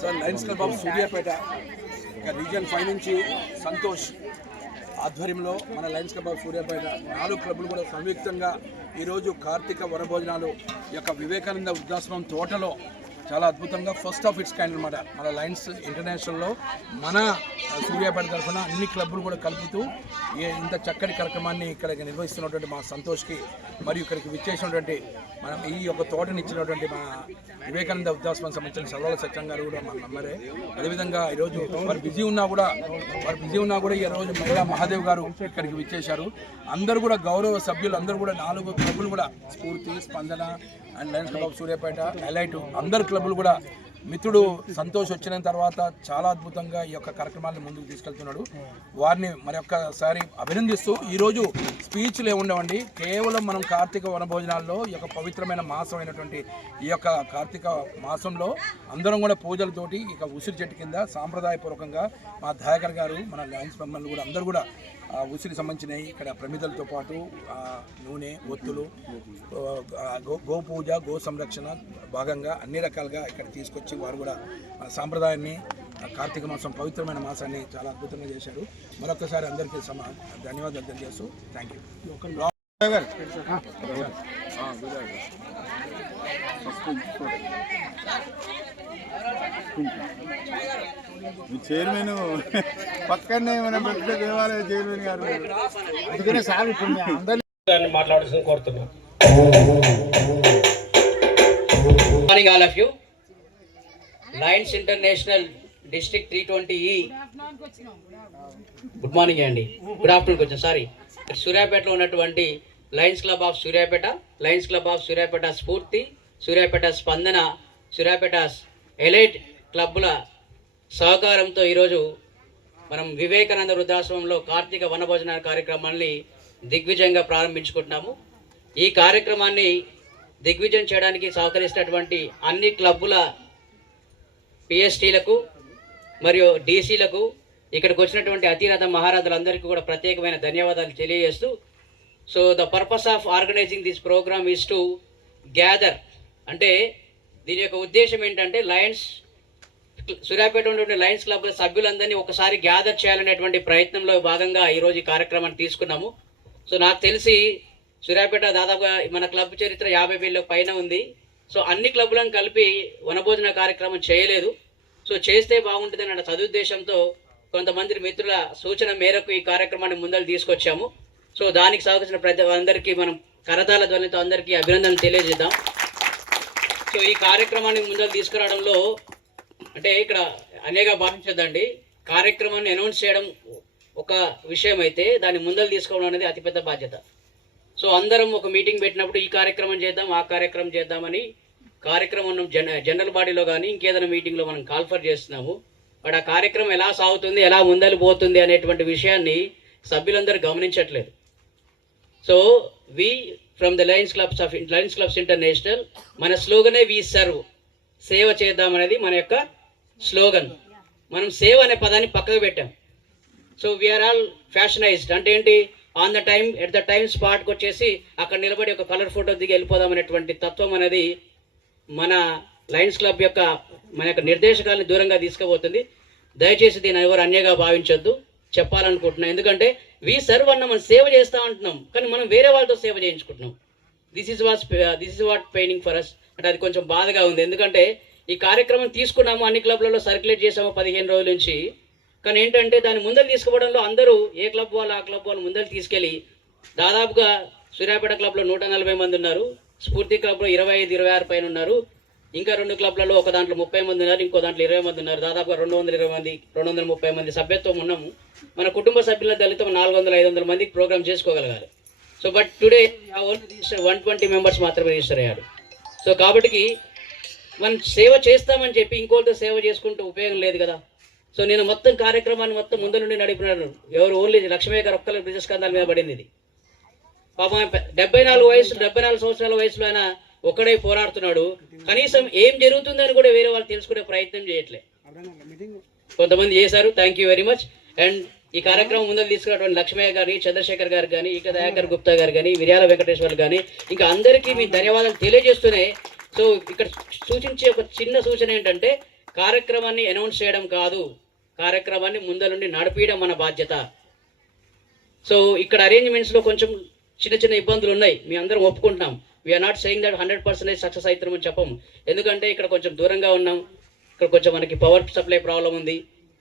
Sir Lions club of Suryapet region 5 నుంచి సంతోష్ ఆధ్వర్యంలో మన లయన్స్ క్లబ్ ఆఫ్ సూర్యాపేట 4 క్లబ్లు కూడా సంయుక్తంగా ఈరోజు కార్తీక వనభోజనాలు యొక్క వివేకానంద వృద్ధాశ్రమం తోటలో చాలా అద్భుతంగా ఫస్ట్ ఆఫ్ ఇట్స్ కైండ్ అనమాట. మన లయన్స్ ఇంటర్నేషనల్లో మన సూర్యాపేట తరఫున అన్ని క్లబ్లు కూడా కలుపుతూ ఇంత చక్కటి కార్యక్రమాన్ని ఇక్కడ నిర్వహిస్తున్నటువంటి మా సంతోష్కి మరియు ఇక్కడికి విచ్చేసినటువంటి మనం ఈ యొక్క తోటని ఇచ్చినటువంటి మా వివేకానంద వృద్ధాశ్రమం సంబంధించిన సర్వాల సత్యం గారు కూడా మన నంబరే. అదేవిధంగా ఈరోజు వారు బిజీ ఉన్నా కూడా ఈరోజు మహిళా మహాదేవ్ గారు ఇక్కడికి విచ్చేశారు. అందరూ కూడా గౌరవ సభ్యులు అందరూ కూడా 4 క్లబ్లు కూడా స్ఫూర్తి, స్పందన and Lions club of Suryapet, elite అందరు క్లబ్లు కూడా మిత్రుడు సంతోష్ వచ్చిన తర్వాత చాలా అద్భుతంగా ఈ యొక్క కార్యక్రమాన్ని ముందుకు తీసుకెళ్తున్నాడు. వారిని మరొక్కసారి అభినందిస్తూ ఈరోజు స్పీచ్లు ఏముండవండి, కేవలం మనం కార్తీక వనభోజనాల్లో ఈ యొక్క పవిత్రమైన మాసం అయినటువంటి ఈ యొక్క కార్తీక మాసంలో అందరం కూడా పూజలతోటి ఇక ఉసిరి చెట్టు కింద సాంప్రదాయపూర్వకంగా మా దయాకర్ గారు మన లయన్స్ మెంబర్లు కూడా అందరూ కూడా ఉసిరికి సంబంధించినవి ఇక్కడ ప్రమిదలతో పాటు నూనె, ఒత్తులు, గోపూజ, గో సంరక్షణ భాగంగా అన్ని రకాలుగా ఇక్కడ తీసుకొచ్చి వారు కూడా సాంప్రదాయాన్ని కార్తీక మాసం పవిత్రమైన మాసాన్ని చాలా అద్భుతంగా చేశారు. మరొకసారి అందరికీ ధన్యవాదాలు తెలియజేస్తూ థ్యాంక్ యూ. చైర్మన్ పక్కనే మన పెద్ద దేవాలయ చైర్మన్ గారు అందుకనే సార్ అందరినీ మాట్లాడాల్సింది కోరుతున్నాను. Morning all of you. Lions international district 320E good morning అండి, గుడ్ ఆఫ్టర్నూన్కి వచ్చాను. సారీ, సూర్యాపేటలో ఉన్నటువంటి Lions club of Suryapet, Lions club of Suryapet స్ఫూర్తి, సూర్యాపేట స్పందన, సూర్యాపేట ఎలైట్ క్లబ్ల సహకారంతో ఈరోజు మనం వివేకానంద వృద్ధాశ్రమంలో కార్తీక వనభోజన కార్యక్రమాన్ని దిగ్విజయంగా ప్రారంభించుకుంటున్నాము. ఈ కార్యక్రమాన్ని దిగ్విజయం చేయడానికి సహకరిస్తున్నటువంటి అన్ని క్లబ్బుల పిఎస్టీలకు మరియు డీసీలకు, ఇక్కడికి వచ్చినటువంటి అతిరథ మహారథులందరికీ కూడా ప్రత్యేకమైన ధన్యవాదాలు తెలియజేస్తూ, so the purpose of organising this programme is to gather, అంటే దీని యొక్క ఉద్దేశం ఏంటంటే లయన్స్ సూర్యాపేట ఉన్నటువంటి లయన్స్ క్లబ్ల సభ్యులందరినీ ఒకసారి గ్యాదర్ చేయాలనేటువంటి ప్రయత్నంలో భాగంగా ఈరోజు ఈ కార్యక్రమాన్ని తీసుకున్నాము. సో నాకు తెలిసి సూర్యాపేట దాదాపుగా మన క్లబ్ చరిత్ర 50,000 పైన ఉంది. సో అన్ని క్లబ్లను కలిపి వనభోజన కార్యక్రమం చేయలేదు. సో చేస్తే బాగుంటుందని అన్న సదుద్దేశంతో కొంతమంది మిత్రుల సూచన మేరకు ఈ కార్యక్రమాన్ని ముందలు తీసుకొచ్చాము. సో దానికి సహకరించిన ప్రతి అందరికీ మనం కరతాళ ధ్వనితో అందరికీ అభినందనలు తెలియజేద్దాం. సో ఈ కార్యక్రమాన్ని ముందలు తీసుకురావడంలో అంటే ఇక్కడ అనేక భావించొద్దండి, కార్యక్రమాన్ని అనౌన్స్ చేయడం ఒక విషయం అయితే దాన్ని ముందలు తీసుకోవడం అనేది అతిపెద్ద బాధ్యత. సో అందరం ఒక మీటింగ్ పెట్టినప్పుడు ఈ కార్యక్రమం చేద్దాం, ఆ కార్యక్రమం చేద్దామని కార్యక్రమం జనరల్ బాడీలో కానీ ఇంకేదైనా మీటింగ్లో మనం కాల్ఫర్ చేస్తున్నాము. బట్ ఆ కార్యక్రమం ఎలా సాగుతుంది, ఎలా ముందలు పోతుంది అనేటువంటి విషయాన్ని సభ్యులందరూ గమనించట్లేదు. So we from the lions clubs international మన స్లోగనే వి సర్వ్, సేవ చేద్దామనేది మన యొక్క స్లోగన్. మనం సేవ అనే పదాన్ని పక్కకు పెట్టాం. సో వీఆర్ ఆల్ ఫ్యాషనైజ్డ్, అంటే ఏంటి, on the time at the time స్పాట్కి వచ్చేసి అక్కడ నిలబడి ఒక కలర్ ఫోటో దిగి వెళ్ళిపోదాం అనేటువంటి తత్వం అనేది మన లయన్స్ క్లబ్ యొక్క మన యొక్క నిర్దేశకాలను దూరంగా తీసుకుపోతుంది. దయచేసి దీన్ని ఎవరు అన్యగా భావించొద్దు, చెప్పాలనుకుంటున్నాం. ఎందుకంటే వి సర్వ్ అన్న మనం సేవ చేస్తూ ఉంటున్నాం, కానీ మనం వేరే వాళ్ళతో సేవ చేయించుకుంటున్నాం. This is what paining for us. అంటే అది కొంచెం బాధగా ఉంది. ఎందుకంటే ఈ కార్యక్రమం తీసుకున్నాము, అన్ని క్లబ్లలో సర్క్యులేట్ చేసాము 15 రోజుల నుంచి. కానీ ఏంటంటే దాన్ని ముందలు తీసుకుపోవడంలో అందరూ ఏ క్లబ్ వాళ్ళు ఆ క్లబ్ వాళ్ళు ముందలు తీసుకెళ్ళి దాదాపుగా సూర్యాపేట క్లబ్లో 140 మంది ఉన్నారు, స్ఫూర్తి క్లబ్లో 25-26 పైన ఉన్నారు, ఇంకా 2 క్లబ్లలో ఒక దాంట్లో 30 మంది ఉన్నారు, ఇంకో దాంట్లో 20 మంది ఉన్నారు. దాదాపుగా 220 మంది 230 మంది సభ్యత్వం ఉన్నాము. మన కుటుంబ సభ్యుల దళితో 400-500 మందికి ప్రోగ్రామ్ చేసుకోగలగాలి. సో బట్ టుడే 120 మెంబర్స్ మాత్రమే రిజిస్టర్ అయ్యాడు. సో కాబట్టి మనం సేవ చేస్తామని చెప్పి ఇంకోటితో సేవ చేసుకుంటూ ఉపయోగం లేదు కదా. సో నేను మొత్తం కార్యక్రమాన్ని మొత్తం ముందు నుండి నడిపినాను. ఎవరు ఓన్లీ లక్ష్మయ్య గారు ఒక్కరికి బ్రిజస్కంధాల మీద పడింది ఇది. పాపం 74 సంవత్సరాల వయసులో ఆయన ఒక్కడే పోరాడుతున్నాడు. కనీసం ఏం జరుగుతుందని కూడా వేరే వాళ్ళు తెలుసుకునే ప్రయత్నం చేయట్లే. కొంతమంది చేశారు, thank you very much. And ఈ కార్యక్రమం ముందుకు తీసుకున్నటువంటి లక్ష్మయ్య గారి, చంద్రశేఖర్ గారు కానీ, ఇక దయాకర్ గుప్తా గారు కానీ, విర్యాల వెంకటేశ్వర్ కానీ, ఇంకా అందరికీ మీ ధన్యవాదాలు తెలియజేస్తూనే, సో ఇక్కడ సూచించే ఒక చిన్న సూచన ఏంటంటే కార్యక్రమాన్ని అనౌన్స్ చేయడం కాదు, కార్యక్రమాన్ని ముందరుండి నడిపించడం మన బాధ్యత. సో ఇక్కడ అరేంజ్మెంట్స్లో కొంచెం చిన్న చిన్న ఇబ్బందులు ఉన్నాయి, మీ అందరం ఒప్పుకుంటున్నాం. We're not saying that 100% success అవుతామని చెప్పము. ఎందుకంటే ఇక్కడ కొంచెం దూరంగా ఉన్నాం, ఇక్కడ కొంచెం మనకి పవర్ సప్లై ప్రాబ్లం ఉంది,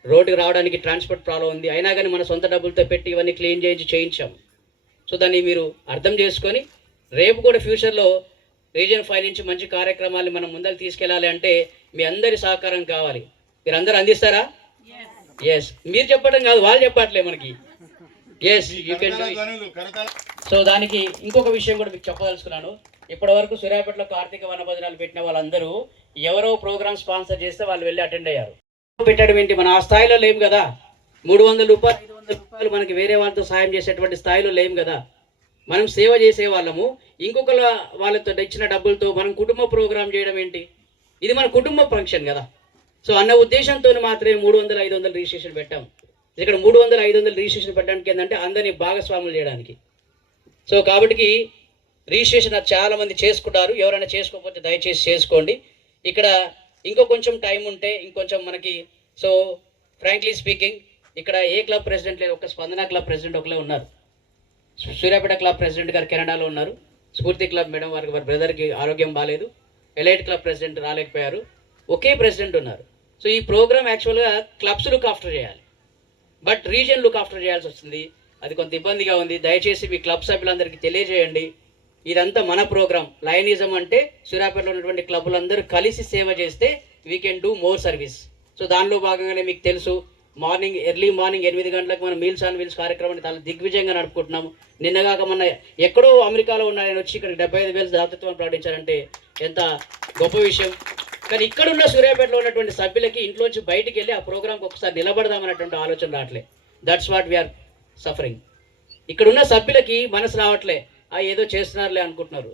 రోడ్డుకి రావడానికి ట్రాన్స్పోర్ట్ ప్రాబ్లం ఉంది. అయినా కానీ మన సొంత డబ్బులతో పెట్టి ఇవన్నీ క్లీన్ చేయించాం. సో దాన్ని మీరు అర్థం చేసుకొని రేపు కూడా ఫ్యూచర్లో రీజియన్ 5 నుంచి మంచి కార్యక్రమాలు మనం ముందరు తీసుకెళ్ళాలి అంటే మీ అందరి సహకారం కావాలి. మీరు అందరూ అందిస్తారా? ఎస్, మీరు చెప్పడం కాదు, వాళ్ళు చెప్పట్లే మనకి. Yes, you can do it. So దానికి ఇంకొక విషయం కూడా మీకు చెప్పదలుచుకున్నాను. ఇప్పటి వరకు సూర్యాపేటలో కార్తీక వనభోజనాలు పెట్టిన వాళ్ళందరూ ఎవరో ప్రోగ్రామ్ స్పాన్సర్ చేస్తే వాళ్ళు వెళ్ళి అటెండ్ అయ్యారు. పెట్టడం ఏంటి, మన ఆ స్థాయిలో లేము కదా. 300 రూపాయలు 500 రూపాయలు మనకి వేరే వాళ్ళతో సాయం చేసేటువంటి స్థాయిలో లేము కదా. మనం సేవ చేసే వాళ్ళము, ఇంకొకరు వాళ్ళతో ఇచ్చిన డబ్బులతో మనం కుటుంబ ప్రోగ్రామ్ చేయడం ఏంటి? ఇది మన కుటుంబ ఫంక్షన్ కదా. సో అన్న ఉద్దేశంతో మాత్రమే 300-500 రిజిస్ట్రేషన్ పెట్టాం. ఇక్కడ 300-500 రిజిస్ట్రేషన్ పెట్టడానికి ఏంటంటే అందరినీ భాగస్వాములు చేయడానికి. సో కాబట్టి రిజిస్ట్రేషన్ అది చాలామంది చేసుకుంటారు. ఎవరైనా చేసుకోకపోతే దయచేసి చేసుకోండి. ఇక్కడ ఇంకో కొంచెం టైం ఉంటే ఇంకొంచెం మనకి. సో ఫ్రాంక్లీ స్పీకింగ్ ఇక్కడ ఏ క్లబ్ ప్రెసిడెంట్ లేదు, ఒక స్పందన క్లబ్ ప్రెసిడెంట్ ఒకలే ఉన్నారు. సూర్యాపేట క్లబ్ ప్రెసిడెంట్ గారు కెనడాలో ఉన్నారు. స్ఫూర్తి క్లబ్ మేడం వారి బ్రదర్కి ఆరోగ్యం బాగాలేదు, ఎలైట్ క్లబ్ ప్రెసిడెంట్ రాలేకపోయారు. ఒకే ప్రెసిడెంట్ ఉన్నారు. సో ఈ ప్రోగ్రామ్ యాక్చువల్గా క్లబ్స్ లుక్ ఆఫ్టర్ చేయాలి, బట్ రీజియన్ లుక్ ఆఫ్టర్ చేయాల్సి వస్తుంది. అది కొంత ఇబ్బందిగా ఉంది. దయచేసి మీ క్లబ్ సభ్యులందరికీ తెలియజేయండి, ఇదంతా మన ప్రోగ్రామ్. లయనిజం అంటే సూర్యాపేటలో ఉన్నటువంటి క్లబ్లందరూ కలిసి సేవ చేస్తే we can do more service. So దానిలో భాగంగానే మీకు తెలుసు, ఎర్లీ మార్నింగ్ 8 గంటలకు మనం మీల్స్ ఆన్ వీల్స్ కార్యక్రమాన్ని చాలా దిగ్విజయంగా నడుపుకుంటున్నాము. నిన్నగాక మొన్న ఎక్కడో అమెరికాలో ఉన్న ఆయన వచ్చి ఇక్కడ 75,000 దాతృత్వం ప్రకటించారంటే ఎంత గొప్ప విషయం. కానీ ఇక్కడున్న సూర్యాపేటలో ఉన్నటువంటి సభ్యులకి ఇంట్లోంచి బయటికి వెళ్ళి ఆ ప్రోగ్రామ్కి ఒకసారి నిలబడదామన్నటువంటి ఆలోచన రావట్లే. That's what we are suffering. ఇక్కడున్న సభ్యులకి మనసు రావట్లే, ఏదో చేస్తున్నారులే అనుకుంటున్నారు.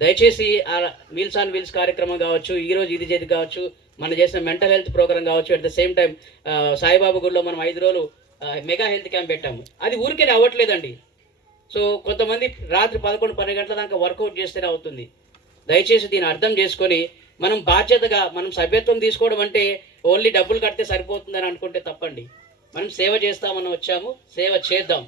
దయచేసి ఆ మీల్స్ ఆన్ వీల్స్ కార్యక్రమం కావచ్చు, ఈరోజు ఇది చేతి కావచ్చు, మనం చేసిన మెంటల్ హెల్త్ ప్రోగ్రామ్ కావచ్చు, at the same time Saibaba గుడిలో మనం 5 రోజులు మెగా హెల్త్ క్యాంప్ పెట్టాము. అది ఊరికే అవ్వట్లేదండి. సో కొంతమంది రాత్రి 11-12 గంటల దాకా వర్కౌట్ చేస్తేనే అవుతుంది. దయచేసి దీన్ని అర్థం చేసుకొని మనం బాధ్యతగా మనం సభ్యత్వం తీసుకోవడం అంటే ఓన్లీ డబ్బులు కడితే సరిపోతుందని అనుకుంటే తప్పండి. మనం సేవ చేస్తామని వచ్చాము, సేవ చేద్దాం.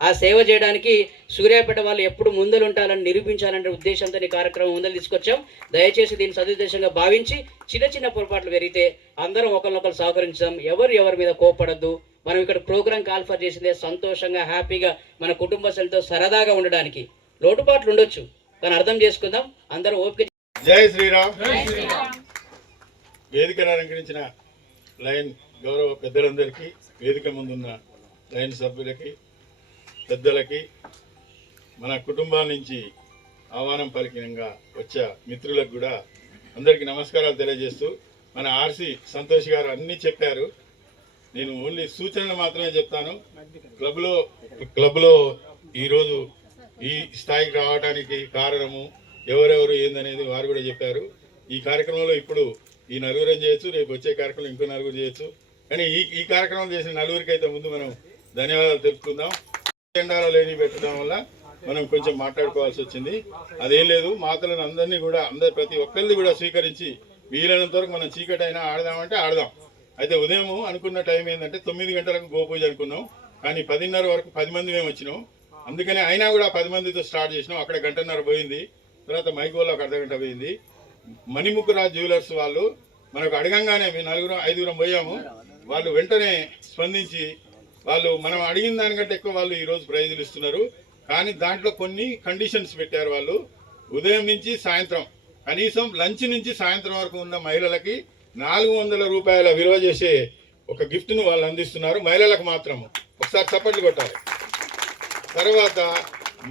ఆ సేవ చేయడానికి సూర్యాపేట వాళ్ళు ఎప్పుడు ముందలు ఉంటారని నిరూపించాలనే ఉద్దేశంతో ఈ కార్యక్రమం ముందలు తీసుకొచ్చాం. దయచేసి దీన్ని సదుద్దేశంగా భావించి చిన్న చిన్న పొరపాట్లు పెరిగితే అందరం ఒకరినొకరు సహకరించాం. ఎవరి మీద కోపడద్దు. మనం ఇక్కడ ప్రోగ్రాం కాల్ఫర్ చేసిందే సంతోషంగా హ్యాపీగా మన కుటుంబ సభ్యులతో సరదాగా ఉండడానికి. లోటుపాట్లు ఉండొచ్చు కానీ అర్థం చేసుకుందాం. అందరూ ఓపిక. జై శ్రీరామ్. వేదికను అలంకరించిన లయన్ గౌరవ పెద్దలందరికీ, వేదిక ముందున్న లయన్ సభ్యులకి, పెద్దలకి, మన కుటుంబాల నుంచి ఆహ్వానం పలికినంగా వచ్చే మిత్రులకు కూడా అందరికీ నమస్కారాలు తెలియజేస్తూ, మన ఆర్సి సంతోష్ గారు అన్నీ చెప్పారు. నేను ఓన్లీ సూచనలు మాత్రమే చెప్తాను. క్లబ్లో ఈరోజు ఈ స్థాయికి రావడానికి కారణము ఎవరెవరు ఏందనేది వారు కూడా చెప్పారు. ఈ కార్యక్రమంలో ఇప్పుడు ఈ నలుగురం చేయొచ్చు, రేపు వచ్చే కార్యక్రమం ఇంకో నలుగురు చేయొచ్చు. కానీ ఈ కార్యక్రమం చేసిన నలుగురికి అయితే ముందు మనం ధన్యవాదాలు తెలుపుకుందాం. జెండాలో లేని పెట్టడం వల్ల మనం కొంచెం మాట్లాడుకోవాల్సి వచ్చింది. అదేం లేదు, మాతలను అందరినీ కూడా ప్రతి ఒక్కరిని కూడా స్వీకరించి వీలైనంత వరకు మనం చీకటి అయినా ఆడదామంటే ఆడదాం. అయితే ఉదయం అనుకున్న టైం ఏంటంటే 9 గంటలకు గోపూజ అనుకున్నాం, కానీ 10:30 వరకు 10 మంది మేము వచ్చినాం. అందుకని అయినా కూడా 10 మందితో స్టార్ట్ చేసినాం. అక్కడ 1.5 గంట పోయింది. తర్వాత మైకోలో ఒక అర్ధగంట పోయింది. మణిముఖరాజ్ జ్యువెలర్స్ వాళ్ళు మనకు అడగంగానే మేము 4-5 పోయాము. వాళ్ళు వెంటనే స్పందించి మనం అడిగిన దానికంటే ఎక్కువ వాళ్ళు ఈరోజు ప్రైజులు ఇస్తున్నారు. కానీ దాంట్లో కొన్ని కండిషన్స్ పెట్టారు. వాళ్ళు ఉదయం నుంచి సాయంత్రం కనీసం లంచ్ నుంచి సాయంత్రం వరకు ఉన్న మహిళలకి 400 రూపాయల విలువ చేసే ఒక గిఫ్ట్ను వాళ్ళు అందిస్తున్నారు. మహిళలకు మాత్రము. ఒకసారి చప్పట్లు కొట్టాలి. తర్వాత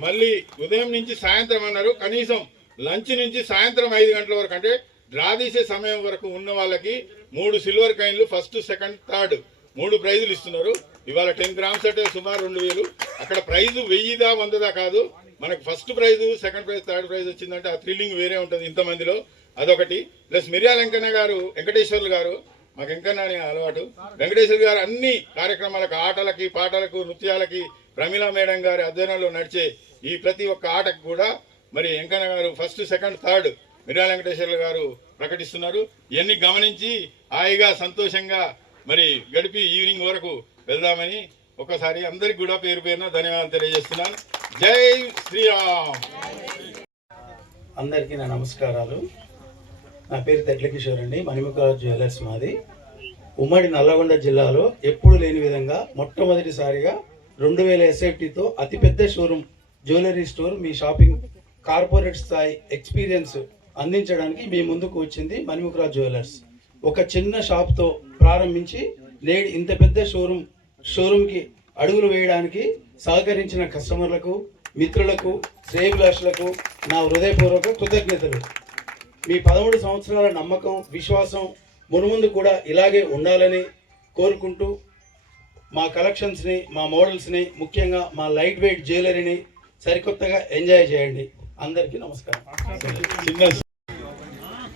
మళ్ళీ ఉదయం నుంచి సాయంత్రం అన్నారు. కనీసం లంచ్ నుంచి సాయంత్రం 5 గంటల వరకు అంటే డ్రా తీసే సమయం వరకు ఉన్న వాళ్ళకి 3 సిల్వర్ కాయిన్లు, ఫస్ట్, సెకండ్, థర్డ్ 3 ప్రైజులు ఇస్తున్నారు. ఇవాళ 10 గ్రామ్స్ అంటే సుమారు 2,000. అక్కడ ప్రైజు 1000దా 100దా కాదు. మనకు first prize, second prize, third prize వచ్చిందంటే ఆ థ్రిల్లింగ్ వేరే ఉంటుంది ఇంతమందిలో. అదొకటి. ప్లస్ మిర్యాల వెంకన్న గారు, వెంకటేశ్వర్లు గారు, మాకు వెంకన్న అని అలవాటు, వెంకటేశ్వర్ గారు అన్ని కార్యక్రమాలకు, ఆటలకి, పాటలకు, నృత్యాలకి ప్రమీలా మేడం గారి అధ్వర్యంలో నడిచే ఈ ప్రతి ఒక్క ఆటకు కూడా మరి వెంకన్న గారు ఫస్ట్, సెకండ్, థర్డ్ మిర్యాల వెంకటేశ్వర్లు గారు ప్రకటిస్తున్నారు. ఇవన్నీ గమనించి హాయిగా సంతోషంగా మరి గడిపి ఈవినింగ్ వరకు వెళ్దామని ఒకసారి అందరికి కూడా పేరు పేరున ధన్యవాదాలు తెలియజేస్తున్నాను. జై శ్రీరామ్. అందరికీ నా నమస్కారాలు. నా పేరు తెట్ల కిషోర్ అండి. మణిముఖ జ్యువెలర్స్ మాది. ఉమ్మడి నల్లగొండ జిల్లాలో ఎప్పుడు లేని విధంగా మొట్టమొదటిసారిగా 2000 SFTతో అతిపెద్ద షోరూమ్ జ్యువెలరీ స్టోర్ మీ షాపింగ్ కార్పొరేట్ స్థాయి ఎక్స్పీరియన్స్ అందించడానికి మీ ముందుకు వచ్చింది మణిముఖ జ్యువెలర్స్. ఒక చిన్న షాప్తో ప్రారంభించి నేడు ఇంత పెద్ద షోరూమ్కి అడుగులు వేయడానికి సహకరించిన కస్టమర్లకు, మిత్రులకు, శ్రేయభిలాషులకు నా హృదయపూర్వక కృతజ్ఞతలు. మీ 13 సంవత్సరాల నమ్మకం, విశ్వాసం మునుముందు కూడా ఇలాగే ఉండాలని కోరుకుంటూ మా కలెక్షన్స్ని, మా మోడల్స్ని, ముఖ్యంగా మా లైట్ వెయిట్ జ్యువెలరీని సరికొత్తగా ఎంజాయ్ చేయండి. అందరికీ నమస్కారం.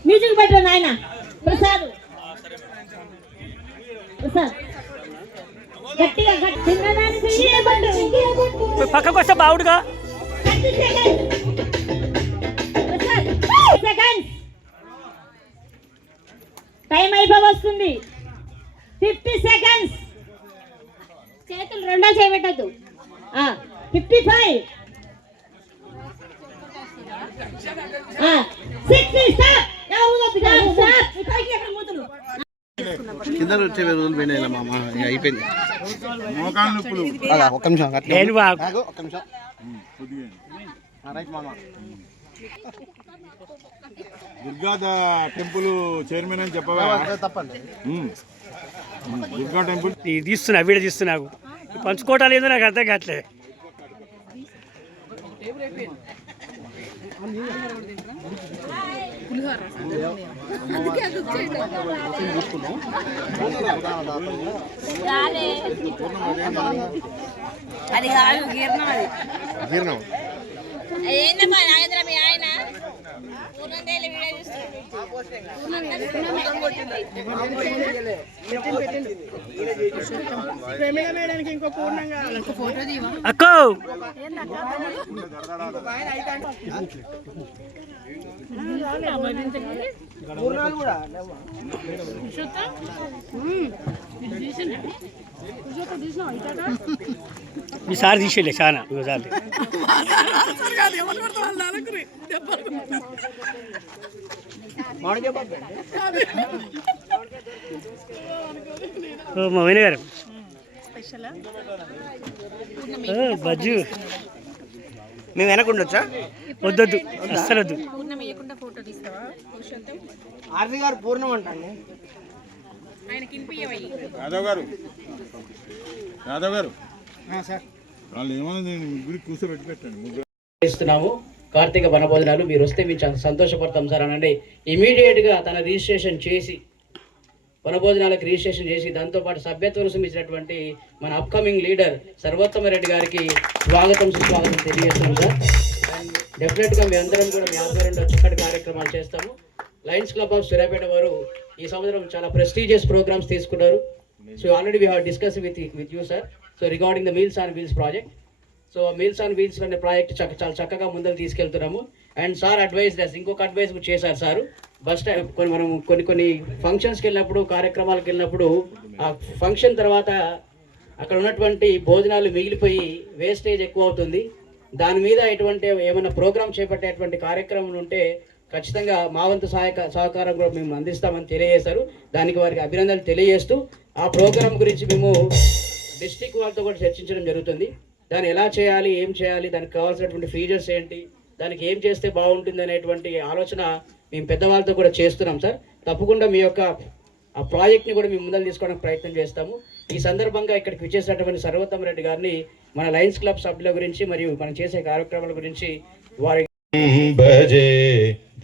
మ్యూజిక్ పెట్టు నాయన. ప్రసాద్ గట్టిగా పక్కకు వస్తే బావుడుగా. టైం అయిపోవస్తుంది. 50 సెకండ్స్. చేతులు రెండో చేయబెట్టద్దు. 55 60 స్టాప్. కింద వచ్చే రోజులు పోయినాయి మామ, అయిపోయింది. మోకాలు నొప్పులు. ఒక్క నిమిషం ఒక్క నిమిషం. రైట్ మామ. దుర్గా టెంపుల్ చైర్మన్ అని చెప్పవా? తప్పండి. దుర్గా టెంపుల్ తీస్తున్నా, వీడియో తీస్తున్నావు. పంచుకోవటాలు ఏదో నాకు అర్థం కావట్లే. అది కాదు గీర్ణం. అది జీర్ణం. ఏందమ్మా నాగేంద్ర మీ ఆయన పూర్ణందేలి వీడియో అక్కో మీ సార్ తీసేలే చాలా చాలు. మా వైన గారు బజ్జు మేము వెనకుండొచ్చా? వద్దొద్దు, అస్సలు వద్దు. ఆర్వి గారు పూర్ణం అంటాను. యాదవ్ గారు వాళ్ళు ఏమన్నా ముగ్గురికి కూర్చోబెట్టి పెట్టండి. ఇస్తున్నాము కార్తీక వనభోజనాలు. మీరు వస్తే మేము చాలా సంతోషపడతాం సార్ అనండి. ఇమీడియట్గా తన రిజిస్ట్రేషన్ చేసి వనభోజనాలకు రిజిస్ట్రేషన్ చేసి దాంతోపాటు సభ్యత్వం ఇచ్చినటువంటి మన అప్కమింగ్ లీడర్ సర్వోత్తమ రెడ్డి గారికి స్వాగతం సుస్వాగతం తెలియజేస్తున్నాం సార్. అండ్ డెఫినెట్గా మీ అందరం కూడా మీ ఆధ్వర్యంలో చక్కటి కార్యక్రమాలు చేస్తాము. లయన్స్ క్లబ్ ఆఫ్ సూర్యాపేట వారు ఈ సంవత్సరం చాలా ప్రెస్టీజియస్ ప్రోగ్రామ్స్ తీసుకున్నారు. So already we have discuss with you sir. So regarding the meals on wheels project. So meals on wheels అనే ప్రాజెక్ట్ చాలా చక్కగా ముందరు తీసుకెళ్తున్నాము. అండ్ సార్ అడ్వైజ్ ఇంకొక అడ్వైజ్ చేశారు సార్. బస్ స్టాండ్ మనం కొన్ని ఫంక్షన్స్కి వెళ్ళినప్పుడు, కార్యక్రమాలకు వెళ్ళినప్పుడు ఆ ఫంక్షన్ తర్వాత అక్కడ ఉన్నటువంటి భోజనాలు మిగిలిపోయి వేస్టేజ్ ఎక్కువ అవుతుంది. దాని మీద ఎటువంటి ఏమైనా ప్రోగ్రామ్ చేపట్టేటువంటి కార్యక్రమం ఉంటే ఖచ్చితంగా మా వంతు సహకారం కూడా మేము అందిస్తామని తెలియజేశారు. దానికి వారికి అభినందనలు తెలియజేస్తూ ఆ ప్రోగ్రాం గురించి మేము డిస్ట్రిక్ట్ వాళ్ళతో కూడా చర్చించడం జరుగుతుంది. దాన్ని ఎలా చేయాలి, ఏం చేయాలి, దానికి కావాల్సినటువంటి ఫీచర్స్ ఏంటి, దానికి ఏం చేస్తే బాగుంటుంది అనేటువంటి ఆలోచన మేము పెద్దవాళ్ళతో కూడా చేస్తున్నాం సార్. తప్పకుండా మీ యొక్క ఆ ప్రాజెక్ట్ని కూడా మేము ముందలు తీసుకోవడానికి ప్రయత్నం చేస్తాము. ఈ సందర్భంగా ఇక్కడికి విచ్చేసినటువంటి సర్వోత్తమ రెడ్డి గారిని మన లయన్స్ క్లబ్ సభ్యుల గురించి మరియు మనం చేసే కార్యక్రమాల గురించి వారి భజే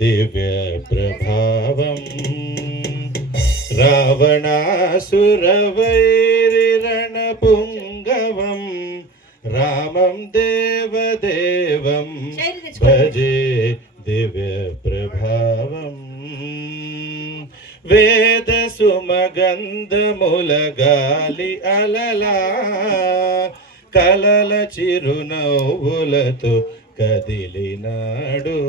దివ్య ప్రభావం రావణాసుర వైరిరణ పుంగవం రామం దేవదేవం భజే దివ్య ప్రభావం వేద సుమగంధముల గాలి అలలా కలల చిరునవ్వులతో కదిలినాడు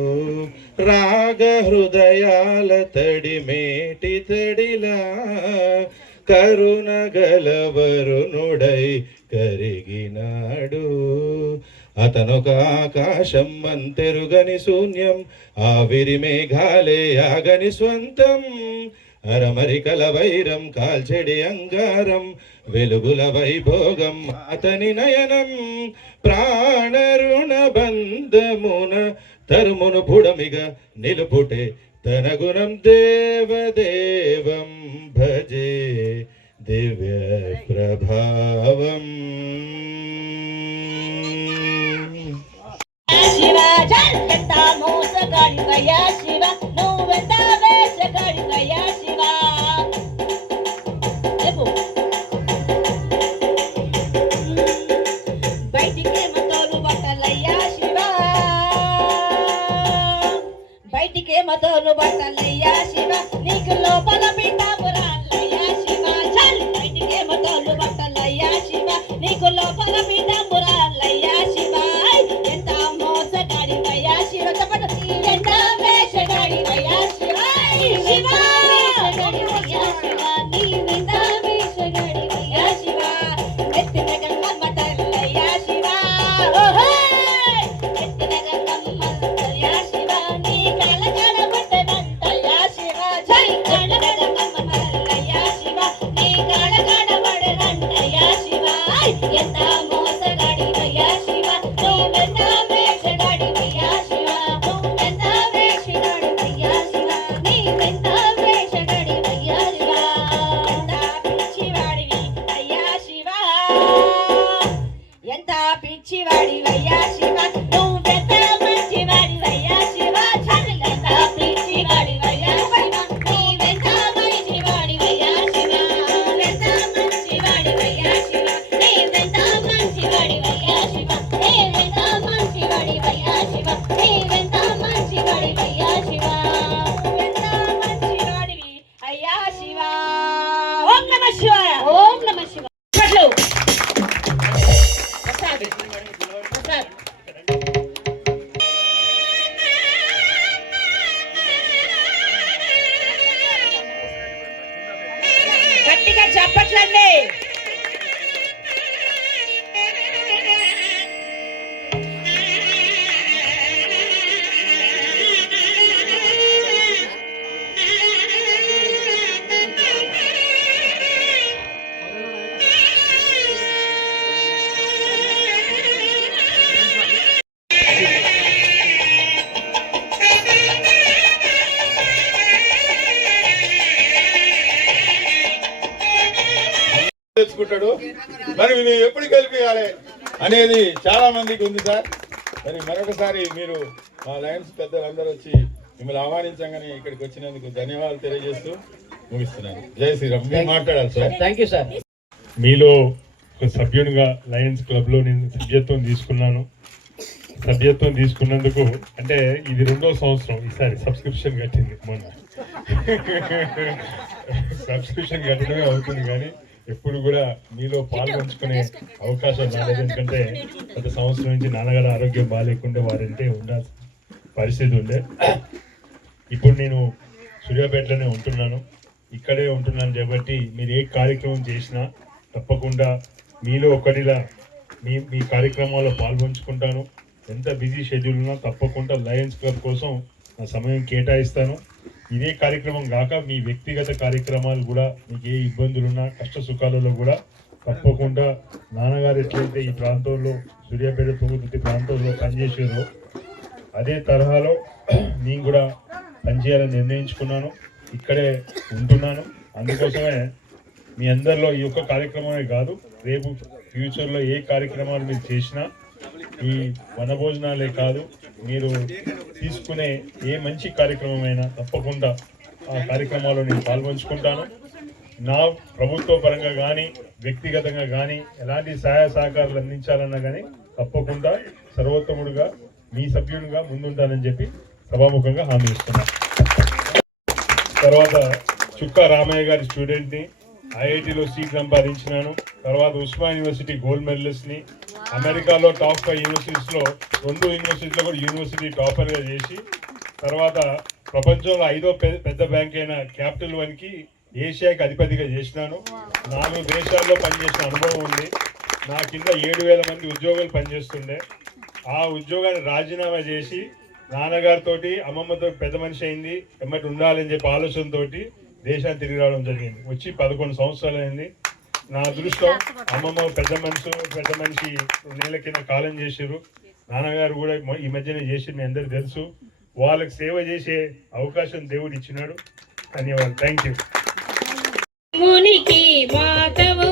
రాగ హృదయాల తడిమేటి తడిలా కరుణ గలవరునుడై కరిగినాడు. అతనొక ఆకాశం అంతెరుగని శూన్యం, ఆవిరి మేఘాలే ఆగని స్వంతం. అరమరికల వైరం కాల్చెడి అంగారం, వెలుగుల వైభోగం అతని నయనం. ప్రాణరుణ బంధమున తరుమును పుడమిగా నిలుపుటే తన గుణం. దేవదేవం భజే దివ్య ప్రభావం. శివ ఎంత మోసగాడివయ్యా శివ, నువ్వెంత వేషగాడివయ్యా శివ. బయటికేమో తోలు బట్టలయ్యా శివ, బయటికేమో తోలు బట్టలయ్యా శివ, నీకు లోపల పీతాంబురాలయ్యా శివ. బయటికేమో తోలు బట్టలయ్యా శివ, నీకు లోపల పీతాంబురాలయ్యా శివ. ఎంత మోసగాడివయ్యా శివ, చెప్పండి. ఎంత వేషగాడివయ్యా శివ, శివ వేషగాడివయ్యా శివ, నీవెంత వేషగాడివయ్యా శివ. ఎత్తిన గంగమ్మ తల్లయ్యా శివ, ఎత్తిన గంగమ్మ తల్లయ్యా శివ, నీ కాళ్ళ కడబట్టనంటయ్యా శివ. జై కాళ్ళ గంగమ్మ తల్లయ్యా శివ, నీ కాళ్ళ కడబడనంటయ్యా శివ. ఎంత మోసగాడివయ్యా శివ, నువ్వెంత వేషగాడివయ్యా శివ, నువ్వెంత వేషగాడివయ్యా శివ, నీవెంత వేషగాడివయ్యా శివ. ఎంత పిచ్చివాడివి అయ్యా శివ, ఎంత పిచ్చివాడివయ్యా శివ, నువ్వెంత మంచివాడివయ్యా శివ. ఎంత పిచ్చివాడివయ్యా శివ, నీవెంత మంచివాడివయ్యా శివ, ఎంత మంచివాడివయ్యా శివ, నీవెంత మంచివాడివయ్యా శివ, నీవెంత మంచివాడివయ్యా శివ, నీవెంత మంచివాడివయ్యా శివ, ఎంత మంచివాడివి అయ్యా శివ. ఓం నమః శివాయ, ఓం నమః శివాయ. ప్రసాద్ ప్రసాద్ గట్టిగా చప్పట్లండి. తెచ్చుకుంటాడు. మరి మేము ఎప్పుడు గెలిపియాలి అనేది చాలా మందికి ఉంది సార్. మరి మరొకసారి మీరు మా లయన్స్ పెద్దలందరూ వచ్చి మిమ్మల్ని ఆహ్వానించగానే ఇక్కడికి వచ్చినందుకు ధన్యవాదాలు తెలియజేస్తూ ముగిస్తున్నాను. జై శ్రీరామ్. మీరు మాట్లాడాలి సార్. Thank you sir. మీలో ఒక సభ్యునిగా లయన్స్ క్లబ్లో నేను సభ్యత్వం తీసుకున్నాను. సభ్యత్వం తీసుకున్నందుకు అంటే ఇది 2వ సంవత్సరం. ఈసారి సబ్స్క్రిప్షన్ కట్టింది. మొన్న సబ్స్క్రిప్షన్ కట్టడమే అవుతుంది కానీ ఎప్పుడు కూడా మీలో పాల్గొంచుకునే అవకాశం రాలేదు. ఎందుకంటే గత సంవత్సరం నుంచి నాన్నగారు ఆరోగ్యం బాగాలేకుంటే వారంటే ఉండాల్సిన పరిస్థితి ఉండే. ఇప్పుడు నేను సూర్యాపేటలోనే ఉంటున్నాను, ఇక్కడే ఉంటున్నాను కాబట్టి మీరు ఏ కార్యక్రమం చేసినా తప్పకుండా మీలో ఒకటిలా మీ కార్యక్రమాల్లో పాల్గొంచుకుంటాను. ఎంత బిజీ షెడ్యూల్ ఉన్నా తప్పకుండా లయన్స్ క్లబ్ కోసం నా సమయం కేటాయిస్తాను. ఇదే కార్యక్రమం కాక మీ వ్యక్తిగత కార్యక్రమాలు కూడా మీకు ఏ ఇబ్బందులున్నా కష్ట సుఖాలలో కూడా తప్పకుండా నాన్నగారు ఎట్లయితే ఈ ప్రాంతంలో సూర్యాపేట తొమ్మిది ప్రాంతంలో పనిచేసారో అదే తరహాలో నేను కూడా పనిచేయాలని నిర్ణయించుకున్నాను. ఇక్కడే ఉంటున్నాను. అందుకోసమే మీ అందరిలో ఈ యొక్క కార్యక్రమమే కాదు, రేపు ఫ్యూచర్లో ఏ కార్యక్రమాలు మీరు చేసినా ఈ వనభోజనాలే కాదు, మీరు తీసుకునే ఏ మంచి కార్యక్రమమైనా తప్పకుండా ఆ కార్యక్రమాల్లో నేను పాల్గొంచుకుంటాను. నా ప్రభుత్వ పరంగా కానీ వ్యక్తిగతంగా కానీ ఎలాంటి సహాయ సహకారాలు అందించాలన్నా కానీ తప్పకుండా సర్వోత్తముడుగా మీ సభ్యునిగా ముందుంటానని చెప్పి సభాముఖంగా హామీ ఇస్తున్నాను. తర్వాత చుక్కా రామయ్య గారి స్టూడెంట్ని, ఐఐటిలో సీట్ సంపాదించినాను. తర్వాత ఉస్మాన్ యూనివర్సిటీ గోల్డ్ మెడలిస్ట్ని, అమెరికాలో టాప్ 5 యూనివర్సిటీస్లో 2 యూనివర్సిటీలో కూడా యూనివర్సిటీ టాపర్గా చేసి తర్వాత ప్రపంచంలో 5వ పెద్ద బ్యాంక్ అయిన క్యాపిటల్ వన్కి ఏషియాకి అధిపతిగా చేసినాను. 4 దేశాల్లో పనిచేసిన అనుభవం ఉంది. నా కింద 7,000 మంది ఉద్యోగులు పనిచేస్తుండే. ఆ ఉద్యోగాన్ని రాజీనామా చేసి నాన్నగారితో అమ్మమ్మతో పెద్ద మనిషి అయింది ఎమ్మటి ఉండాలని చెప్పి ఆలోచనతో దేశాన్ని తిరిగి రావడం జరిగింది. వచ్చి 11 సంవత్సరాలు అయింది. నా అదృష్టం అమ్మమ్మ పెద్ద మనిషి 2 నెలల కింద కాలం చేసారు. నాన్నగారు కూడా ఈ మధ్యనే చేసి మీ అందరికి తెలుసు. వాళ్ళకి సేవ చేసే అవకాశం దేవుడు ఇచ్చినాడు. ధన్యవాదాలు. Thank you. మునికి మాతవు